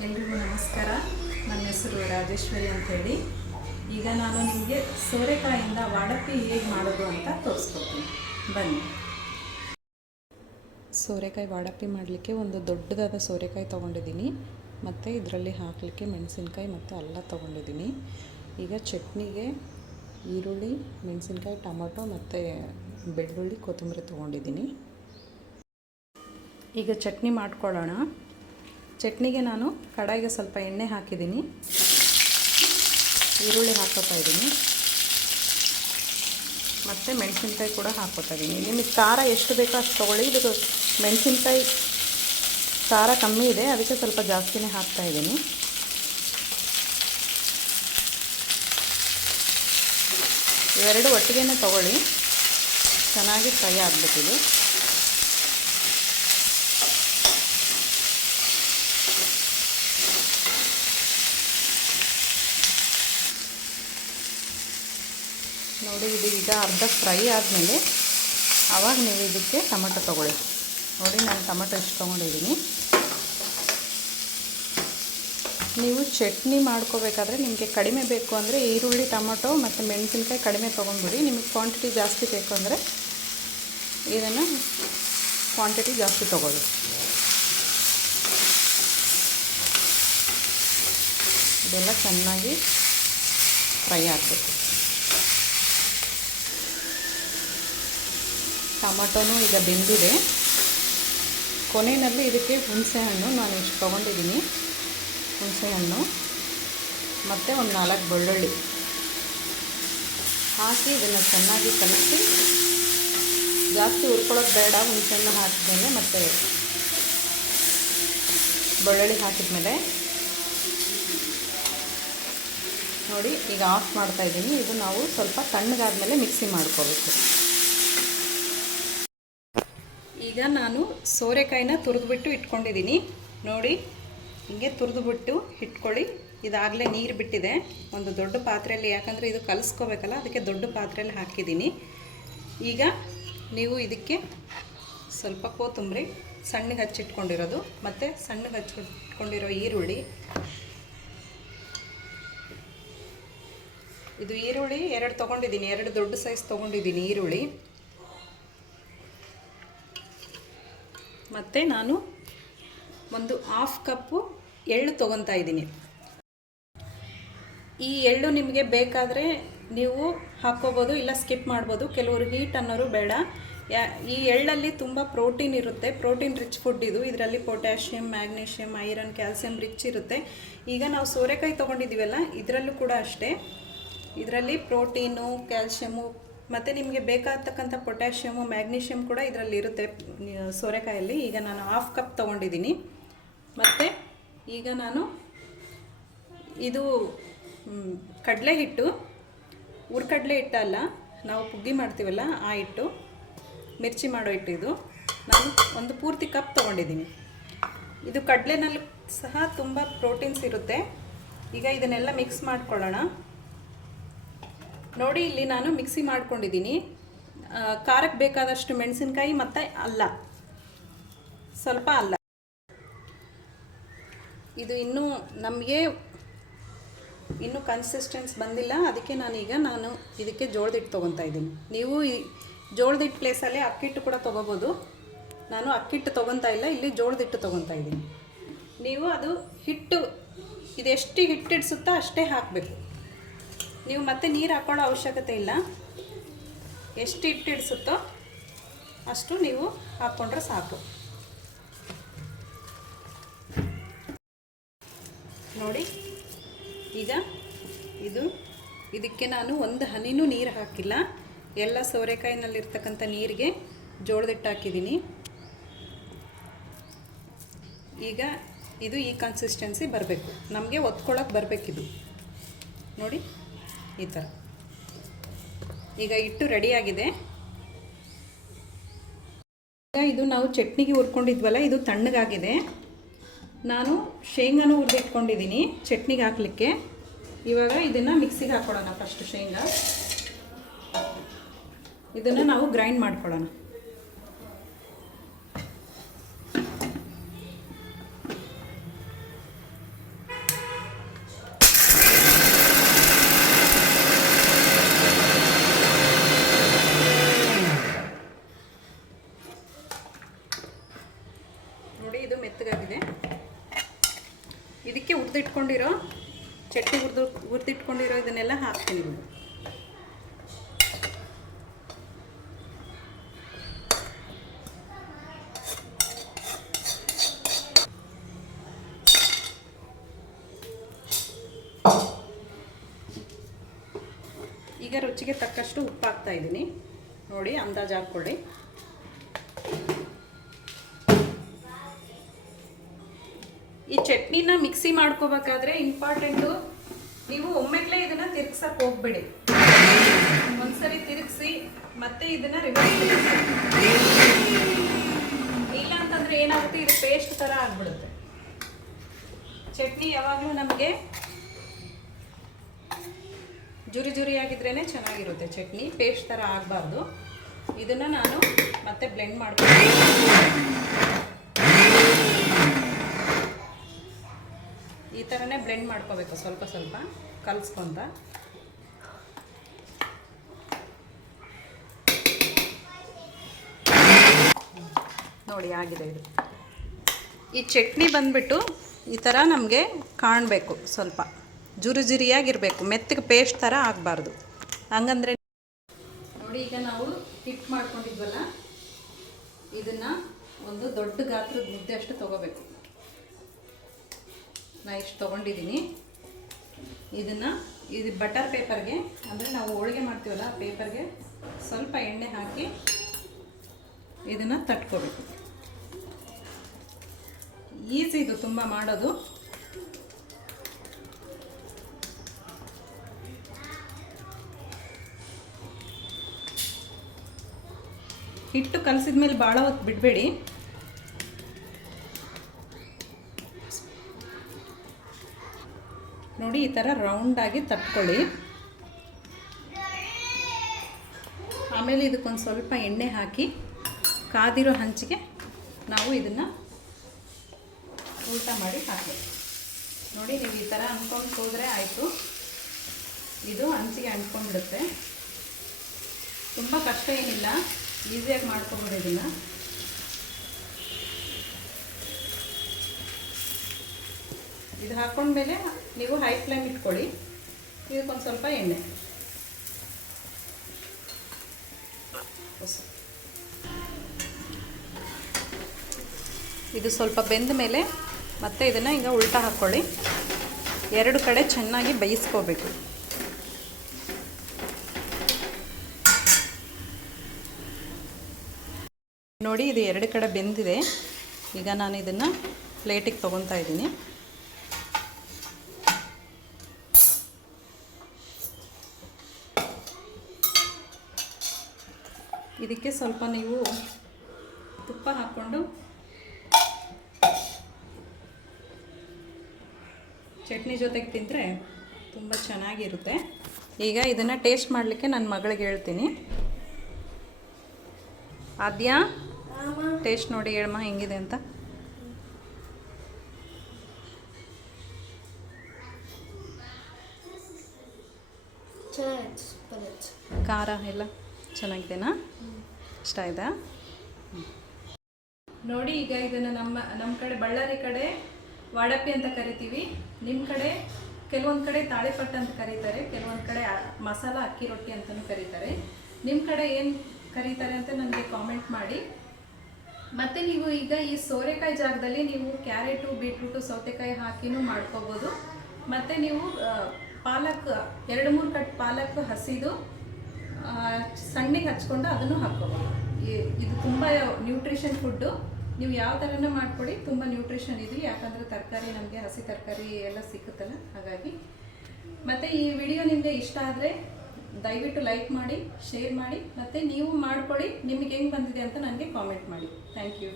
ಎಲ್ರಿಗೂ ನಮಸ್ಕಾರ. ನನ್ನ ಹೆಸರು ರಾಜೇಶ್ವರಿ ಅಂತೇಳಿ. ಈಗ ನಾನು ನಿಮಗೆ ಸೋರೆಕಾಯಿಂದ ವಾಡಪ್ಪಿ ಹೇಗೆ ಮಾಡೋದು ಅಂತ ತೋರಿಸ್ಕೊಡ್ತೀನಿ. ಬನ್ನಿ. ಸೋರೆಕಾಯಿ ವಾಡಪ್ಪಿ ಮಾಡಲಿಕ್ಕೆ ಒಂದು ದೊಡ್ಡದಾದ ಸೋರೆಕಾಯಿ ತೊಗೊಂಡಿದ್ದೀನಿ. ಮತ್ತು ಇದರಲ್ಲಿ ಹಾಕಲಿಕ್ಕೆ ಮೆಣಸಿನ್ಕಾಯಿ ಮತ್ತು ಅಲ್ಲ ತೊಗೊಂಡಿದ್ದೀನಿ. ಈಗ ಚಟ್ನಿಗೆ ಈರುಳ್ಳಿ, ಮೆಣಸಿನ್ಕಾಯಿ, ಟೊಮೊಟೊ ಮತ್ತು ಬೆಳ್ಳುಳ್ಳಿ, ಕೊತ್ತಂಬರಿ ತೊಗೊಂಡಿದ್ದೀನಿ. ಈಗ ಚಟ್ನಿ ಮಾಡ್ಕೊಳ್ಳೋಣ. ಚಟ್ನಿಗೆ ನಾನು ಕಡಾಯಿಗೆ ಸ್ವಲ್ಪ ಎಣ್ಣೆ ಹಾಕಿದ್ದೀನಿ. ಈರುಳ್ಳಿ ಹಾಕೋತಾ ಇದ್ದೀನಿ. ಮತ್ತು ಮೆಣಸಿನ್ಕಾಯಿ ಕೂಡ ಹಾಕೋತಾ ಇದ್ದೀನಿ. ನಿಮಗೆ ಖಾರ ಎಷ್ಟು ಬೇಕೋ ಅಷ್ಟು ತೊಗೊಳ್ಳಿ. ಇದು ಮೆಣಸಿನ್ಕಾಯಿ ಖಾರ ಕಮ್ಮಿ ಇದೆ. ಅದಕ್ಕೆ ಸ್ವಲ್ಪ ಜಾಸ್ತಿನೇ ಹಾಕ್ತಾ ಇದ್ದೀನಿ. ಇವೆರಡು ಒಟ್ಟಿಗೆ ತೊಗೊಳ್ಳಿ. ಚೆನ್ನಾಗಿ ಫ್ರೈ ಆಗಬೇಕಿದು ನೋಡಿ, ಇದು ಈಗ ಅರ್ಧ ಫ್ರೈ ಆದಮೇಲೆ ಆವಾಗ ನೀವು ಇದಕ್ಕೆ ಟೊಮೆಟೊ ತೊಗೊಳ್ಳಿ. ನೋಡಿ, ನಾನು ಟೊಮೆಟೊ ಇಷ್ಟು ತೊಗೊಂಡಿದ್ದೀನಿ. ನೀವು ಚಟ್ನಿ ಮಾಡ್ಕೋಬೇಕಾದ್ರೆ ನಿಮಗೆ ಕಡಿಮೆ ಬೇಕು ಅಂದರೆ ಈರುಳ್ಳಿ, ಟೊಮೊಟೊ ಮತ್ತು ಮೆಣಸಿನ್ಕಾಯಿ ಕಡಿಮೆ ತೊಗೊಂಡ್ಬಿಡಿ. ನಿಮಗೆ ಕ್ವಾಂಟಿಟಿ ಜಾಸ್ತಿ ಬೇಕು ಅಂದರೆ ಇದನ್ನು ಕ್ವಾಂಟಿಟಿ ಜಾಸ್ತಿ ತೊಗೊಳ್ಳಿ. ಇದೆಲ್ಲ ಚೆನ್ನಾಗಿ ಫ್ರೈ ಆಗಬೇಕು. ಟೊಮಟೊನೂ ಈಗ ಬೆಂದಿದೆ. ಕೊನೆಯಲ್ಲಿ ಇದಕ್ಕೆ ಹುಣಸೆಹಣ್ಣು ನಾನು ಇಷ್ಟು ತೊಗೊಂಡಿದ್ದೀನಿ. ಹುಣಸೆಹಣ್ಣು, ಮತ್ತು ಒಂದು ನಾಲ್ಕು ಬೆಳ್ಳುಳ್ಳಿ. ಹಾಕಿ ಇದನ್ನು ಚೆನ್ನಾಗಿ ಕಲಿಸಿ. ಜಾಸ್ತಿ ಹುರ್ಕೊಳ್ಳೋದು ಬೇಡ, ಹುಣಸೆಹಣ್ಣು ಹಾಕಿದ್ಮೇಲೆ ಮತ್ತು ಬೆಳ್ಳುಳ್ಳಿ ಹಾಕಿದ್ಮೇಲೆ. ನೋಡಿ, ಈಗ ಆಫ್ ಮಾಡ್ತಾಯಿದ್ದೀನಿ ಇದು ನಾವು ಸ್ವಲ್ಪ ತಣ್ಣಗಾದ ಮೇಲೆ ಮಿಕ್ಸಿ ಮಾಡ್ಕೋಬೇಕು. ಈಗ ನಾನು ಸೋರೆಕಾಯಿನ ತುರಿದ್ಬಿಟ್ಟು ಇಟ್ಕೊಂಡಿದ್ದೀನಿ. ನೋಡಿ, ಹಿಂಗೆ ತುರಿದುಬಿಟ್ಟು ಇಟ್ಕೊಳ್ಳಿ. ಇದಾಗಲೇ ನೀರು ಬಿಟ್ಟಿದೆ. ಒಂದು ದೊಡ್ಡ ಪಾತ್ರೆಯಲ್ಲಿ, ಯಾಕಂದರೆ ಇದು ಕಲಿಸ್ಕೋಬೇಕಲ್ಲ, ಅದಕ್ಕೆ ದೊಡ್ಡ ಪಾತ್ರೆಯಲ್ಲಿ ಹಾಕಿದ್ದೀನಿ. ಈಗ ನೀವು ಇದಕ್ಕೆ ಸ್ವಲ್ಪ ಕೊತ್ತಂಬರಿ ಸಣ್ಣಗೆ ಹಚ್ಚಿಟ್ಕೊಂಡಿರೋದು. ಮತ್ತು ಸಣ್ಣಗೆ ಹಚ್ಚಿಟ್ಕೊಂಡಿರೋ ಈರುಳ್ಳಿ. ಇದು ಈರುಳ್ಳಿ ಎರಡು ತೊಗೊಂಡಿದ್ದೀನಿ. ಎರಡು ದೊಡ್ಡ ಸೈಜ್ ತೊಗೊಂಡಿದ್ದೀನಿ ಈರುಳ್ಳಿ. ಮತ್ತು ನಾನು ಒಂದು ಹಾಫ್ ಕಪ್ಪು ಎಳ್ಳು ತೊಗೊತಾ ಇದ್ದೀನಿ. ಈ ಎಳ್ಳು ನಿಮಗೆ ಬೇಕಾದರೆ ನೀವು ಹಾಕ್ಕೋಬೋದು, ಇಲ್ಲ ಸ್ಕಿಪ್ ಮಾಡ್ಬೋದು. ಕೆಲವರು ಹೀಟ್ ಅನ್ನೋರು ಬೇಡ. ಈ ಎಳ್ಳಲ್ಲಿ ತುಂಬ ಪ್ರೋಟೀನ್ ಇರುತ್ತೆ. ಪ್ರೋಟೀನ್ ರಿಚ್ ಫುಡ್ ಇದು. ಇದರಲ್ಲಿ potassium magnesium iron calcium rich ಇರುತ್ತೆ. ಈಗ ನಾವು ಸೋರೆಕಾಯಿ ತೊಗೊಂಡಿದ್ದೀವಲ್ಲ, ಇದರಲ್ಲೂ ಕೂಡ ಅಷ್ಟೇ. ಇದರಲ್ಲಿ ಪ್ರೋಟೀನು ಕ್ಯಾಲ್ಶಿಯಮು ಮತ್ತು ನಿಮಗೆ ಬೇಕಾಗತಕ್ಕಂಥ ಪೊಟ್ಯಾಷಿಯಮು ಮ್ಯಾಗ್ನೀಷಿಯಮ್ ಕೂಡ ಇದರಲ್ಲಿ ಇರುತ್ತೆ ಸೋರೆಕಾಯಲ್ಲಿ. ಈಗ ನಾನು ಹಾಫ್ ಕಪ್ ತೊಗೊಂಡಿದ್ದೀನಿ. ಮತ್ತು ಈಗ ನಾನು ಇದು ಕಡಲೆ ಹಿಟ್ಟು. ಹುರ್ಕಡಲೆ ಹಿಟ್ಟಲ್ಲ ನಾವು ಪುಗ್ಗಿ ಮಾಡ್ತೀವಲ್ಲ, ಆ ಹಿಟ್ಟು, ಮಿರ್ಚಿ ಮಾಡೋ ಹಿಟ್ಟು ಇದು. ನಾನು ಒಂದು ಪೂರ್ತಿ ಕಪ್ ತೊಗೊಂಡಿದ್ದೀನಿ. ಇದು ಕಡಲೆನಲ್ಲಿ ಸಹ ತುಂಬ ಪ್ರೋಟೀನ್ಸ್ ಇರುತ್ತೆ. ಈಗ ಇದನ್ನೆಲ್ಲ ಮಿಕ್ಸ್ ಮಾಡ್ಕೊಳ್ಳೋಣ. ನೋಡಿ, ಇಲ್ಲಿ ನಾನು ಮಿಕ್ಸಿ ಮಾಡ್ಕೊಂಡಿದ್ದೀನಿ. ಖಾರಕ್ಕೆ ಬೇಕಾದಷ್ಟು ಮೆಣಸಿನ್ಕಾಯಿ ಮತ್ತು ಅಲ್ಲ. ಸ್ವಲ್ಪ ಅಲ್ಲ. ಇದು ಇನ್ನೂ ನಮಗೆ ಇನ್ನೂ ಕನ್ಸಿಸ್ಟೆನ್ಸ್ ಬಂದಿಲ್ಲ. ಅದಕ್ಕೆ ನಾನೀಗ ನಾನು ಇದಕ್ಕೆ ಜೋಳದ ಹಿಟ್ಟು ತೊಗೊತಾ ಇದ್ದೀನಿ. ನೀವು ಈ ಜೋಳದ ಹಿಟ್ಟು ಪ್ಲೇಸಲ್ಲಿ ಅಕ್ಕಿಟ್ಟು ಕೂಡ ತೊಗೋಬೋದು. ನಾನು ಅಕ್ಕಿಟ್ಟು ತೊಗೊತಾ ಇಲ್ಲ, ಇಲ್ಲಿ ಜೋಳದ ಹಿಟ್ಟು ತೊಗೊತಾ ಇದ್ದೀನಿ. ನೀವು ಅದು ಹಿಟ್ಟು, ಇದೆಷ್ಟು ಹಿಟ್ಟಿಡ್ಸುತ್ತೋ ಅಷ್ಟೇ ಹಾಕಬೇಕು. ನೀವು ಮತ್ತೆ ನೀರು ಹಾಕೊಳ್ಳೋ ಅವಶ್ಯಕತೆ ಇಲ್ಲ. ಎಷ್ಟು ಹಿಟ್ಟಿಡ್ಸುತ್ತೋ ಅಷ್ಟು ನೀವು ಹಾಕ್ಕೊಂಡ್ರೆ ಸಾಕು. ನೋಡಿ, ಈಗ ಇದು, ಇದಕ್ಕೆ ನಾನು ಒಂದು ಹನಿನೂ ನೀರು ಹಾಕಿಲ್ಲ. ಎಲ್ಲ ಸೋರೆಕಾಯಿನಲ್ಲಿರ್ತಕ್ಕಂಥ ನೀರಿಗೆ ಜೋಳದಿಟ್ಟು ಹಾಕಿದ್ದೀನಿ ಈಗ ಇದು ಈ ಕನ್ಸಿಸ್ಟೆನ್ಸಿ ಬರಬೇಕು. ನಮಗೆ ಒತ್ಕೊಳ್ಳೋಕೆ ಬರಬೇಕಿದು. ನೋಡಿ. ಈ ಥರ. ಈಗ ಹಿಟ್ಟು ರೆಡಿಯಾಗಿದೆ ಈಗ ಇದು ನಾವು ಚಟ್ನಿಗೆ ಹುರ್ಕೊಂಡಿದ್ವಲ್ಲ, ಇದು ತಣ್ಣಗಾಗಿದೆ. ನಾನು ಶೇಂಗಾನು ಹುರಿದಿಟ್ಕೊಂಡಿದ್ದೀನಿ ಚಟ್ನಿಗೆ ಹಾಕಲಿಕ್ಕೆ. ಇವಾಗ ಇದನ್ನು ಮಿಕ್ಸಿಗೆ ಹಾಕ್ಕೊಳ್ಳೋಣ ಫಸ್ಟ್ ಶೇಂಗಾ. ಇದನ್ನು ನಾವು ಗ್ರೈಂಡ್ ಮಾಡ್ಕೊಳ್ಳೋಣ. ಮೆತ್ತಗಾಗಿದೆ ಇದಕ್ಕೆ ಹುರಿದಿಟ್ಕೊಂಡಿರೋ ಚಟ್ನಿ ಹುರಿದು ಹುರಿದಿಟ್ಕೊಂಡಿರೋ ಇದನ್ನೆಲ್ಲ ಹಾಕ್ತೀನಿ ಈಗ ರುಚಿಗೆ ತಕ್ಕಷ್ಟು ಉಪ್ಪು ಹಾಕ್ತಾ ಇದ್ದೀನಿ. ನೋಡಿ, ಅಂದಾಜು ಹಾಕ್ಕೊಳ್ಳಿ ಚಟ್ನಿನ ಮಿಕ್ಸಿ ಮಾಡ್ಕೋಬೇಕಾದ್ರೆ ಇಂಪಾರ್ಟೆಂಟು, ನೀವು ಒಮ್ಮೆಗ್ಲೇ ಇದನ್ನ ತಿರ್ಗ್ಸಕ್ ಹೋಗ್ಬೇಡಿ. ಒಂದ್ಸರಿ ತಿರುಗಿಸಿ, ಮತ್ತೆ ಇದನ್ನ ರಿವರ್ಸ್ ಇಲ್ಲ ಅಂತಂದ್ರೆ ಏನಾಗುತ್ತೆ, ಇದು ಪೇಸ್ಟ್ ಥರ ಆಗ್ಬಿಡುತ್ತೆ. ಚಟ್ನಿ ಯಾವಾಗಲೂ ನಮಗೆ ಜುರಿ ಜುರಿ ಆಗಿದ್ರೇ ಚೆನ್ನಾಗಿರುತ್ತೆ ಚಟ್ನಿ ಪೇಸ್ಟ್ ಥರ ಆಗಬಾರ್ದು. ಇದನ್ನು ನಾನು ಮತ್ತೆ ಬ್ಲೆಂಡ್ ಮಾಡ್ತೀನಿ ಈ ಥರನೇ ಬ್ಲೆಂಡ್ ಮಾಡ್ಕೋಬೇಕು, ಸ್ವಲ್ಪ ಸ್ವಲ್ಪ ಕಲಿಸ್ಕೊಂತ. ನೋಡಿ, ಆಗಿದೆ ಇದು. ಈ ಚಟ್ನಿ ಬಂದ್ಬಿಟ್ಟು ಈ ಥರ ನಮಗೆ ಕಾಣಬೇಕು ಸ್ವಲ್ಪ. ಜುರು ಜುರಿಯಾಗಿರಬೇಕು, ಮೆತ್ತಗೆ ಪೇಸ್ಟ್ ಥರ ಆಗಬಾರ್ದು. ಹಂಗಂದ್ರೆ ನೋಡಿ, ಈಗ ನಾವು ಟಿಪ್ ಮಾಡ್ಕೊಂಡಿದ್ವಲ್ಲ? ಇದನ್ನು ಒಂದು ದೊಡ್ಡ ಗಾತ್ರದ ಮುದ್ದೆ ಅಷ್ಟು ತೊಗೋಬೇಕು. ನಾ ಇಷ್ಟು ತೊಗೊಂಡಿದ್ದೀನಿ. ಇದನ್ನು, ಇದು ಬಟರ್ ಪೇಪರ್ಗೆ ಅಂದರೆ ನಾವು ಹೋಳಿಗೆ ಮಾಡ್ತೀವಲ್ಲ ಪೇಪರ್ಗೆ ಸ್ವಲ್ಪ ಎಣ್ಣೆ ಹಾಕಿ ಇದನ್ನು ತಟ್ಕೋಬೇಕು. ಈಸಿ ಇದು ತುಂಬ ಮಾಡೋದು. ಹಿಟ್ಟು ಕಲಸಿದ ಮೇಲೆ ಭಾಳ ಹೊತ್ತು ಬಿಡಬೇಡಿ. ನೋಡಿ, ಈ ಥರ ರೌಂಡಾಗಿ ತಟ್ಕೊಳ್ಳಿ. ಆಮೇಲೆ ಇದಕ್ಕೊಂದು ಸ್ವಲ್ಪ ಎಣ್ಣೆ ಹಾಕಿ, ಕಾದಿರೋ ಹಂಚಿಗೆ ನಾವು ಇದನ್ನು ಊಟ ಮಾಡಿ ಹಾಕಬೇಕು ನೋಡಿ, ನೀವು ಈ ಥರ ಅಂದ್ಕೊಂಡು ಹೋದರೆ ಆಯಿತು. ಇದು ಹಂಚಿಗೆ ಅಂಟ್ಕೊಂಡ್ಬಿಡುತ್ತೆ. ತುಂಬ ಕಷ್ಟ ಏನಿಲ್ಲ ಈಸಿಯಾಗಿ ಮಾಡ್ಕೊಬೋದು ಇದನ್ನು. ಇದು ಹಾಕೊಂಡ್ಮೇಲೆ ನೀವು ಹೈ ಫ್ಲೇಮ್ ಇಟ್ಕೊಳ್ಳಿ. ಇದಕ್ಕೊಂದು ಸ್ವಲ್ಪ ಎಣ್ಣೆ. ಇದು ಸ್ವಲ್ಪ ಬೆಂದ ಮೇಲೆ ಮತ್ತೆ ಇದನ್ನು ಈಗ ಉಲ್ಟಾ ಹಾಕ್ಕೊಳ್ಳಿ ಎರಡು ಕಡೆ ಚೆನ್ನಾಗಿ ಬೇಯಿಸ್ಕೋಬೇಕು. ನೋಡಿ, ಇದು ಎರಡು ಕಡೆ ಬೆಂದಿದೆ. ಈಗ ನಾನು ಇದನ್ನು ಪ್ಲೇಟಿಗೆ ತೊಗೊತಾ ಇದ್ದೀನಿ. ಇದಕ್ಕೆ ಸ್ವಲ್ಪ ನೀವು ತುಪ್ಪ ಹಾಕ್ಕೊಂಡು ಚಟ್ನಿ ಜೊತೆಗೆ ತಿಂದರೆ ತುಂಬ ಚೆನ್ನಾಗಿರುತ್ತೆ. ಈಗ ಇದನ್ನು ಟೇಸ್ಟ್ ಮಾಡಲಿಕ್ಕೆ ನನ್ನ ಮಗಳಿಗೆ ಹೇಳ್ತೀನಿ. ಆದ್ಯಾ? ಟೇಸ್ಟ್ ನೋಡಿ ಹೇಳಮ್ಮ ಹೆಂಗಿದೆ ಅಂತ. ಖಾರ ಎಲ್ಲ? ಚೆನ್ನಾಗಿದೆನಾ ಇಷ್ಟ ಆಯ್ತಾ? ನೋಡಿ ಈಗ ಇದನ್ನು ನಮ್ಮ ನಮ್ಮ ಕಡೆ ಬಳ್ಳಾರಿ ಕಡೆ ವಾಡಪ್ಪಿ ಅಂತ ಕರಿತೀವಿ. ನಿಮ್ಮ ಕಡೆ ಕೆಲವೊಂದು ಕಡೆ ತಾಳಿಪಟ್ಟು ಅಂತ ಕರೀತಾರೆ. ಕೆಲವೊಂದು ಕಡೆ ಮಸಾಲ ಅಕ್ಕಿ ರೊಟ್ಟಿ ಅಂತಲೂ ಕರೀತಾರೆ. ನಿಮ್ಮ ಕಡೆ ಏನು ಕರೀತಾರೆ ಅಂತ ನನಗೆ ಕಾಮೆಂಟ್ ಮಾಡಿ. ಮತ್ತು ನೀವು ಈಗ ಈ ಸೋರೆಕಾಯಿ ಜಾಗದಲ್ಲಿ ನೀವು ಕ್ಯಾರೆಟು, ಬೀಟ್ರೂಟು, ಸೌತೆಕಾಯಿ ಹಾಕಿನೂ ಮಾಡ್ಕೋಬೋದು. ಮತ್ತು ನೀವು ಪಾಲಕ್, ಎರಡು ಮೂರು ಕಟ್ ಪಾಲಕ್ ಹಸಿದು ಸಣ್ಣಗೆ ಹಚ್ಕೊಂಡು ಅದನ್ನು ಹಾಕ್ಕೋಬೋದು ಇದು ತುಂಬ ನ್ಯೂಟ್ರಿಷನ್ ಫುಡ್ಡು ನೀವು ಯಾವ ಥರನೂ ಮಾಡಿಕೊಡಿ, ತುಂಬ ನ್ಯೂಟ್ರಿಷನ್ ಇದು ಯಾಕಂದರೆ ತರಕಾರಿ ನಮಗೆ ಹಸಿ ತರಕಾರಿ ಎಲ್ಲ ಸಿಕ್ಕುತ್ತಲ್ಲ, ಹಾಗಾಗಿ. ಮತ್ತು ಈ ವಿಡಿಯೋ ನಿಮಗೆ ಇಷ್ಟ ಆದರೆ ದಯವಿಟ್ಟು ಲೈಕ್ ಮಾಡಿ ಶೇರ್ ಮಾಡಿ, ಮತ್ತು ನೀವು ಮಾಡ್ಕೊಳ್ಳಿ ನಿಮಗೆ ಹೆಂಗೆ ಬಂದಿದೆ ಅಂತ ನನಗೆ ಕಾಮೆಂಟ್ ಮಾಡಿ. Thank you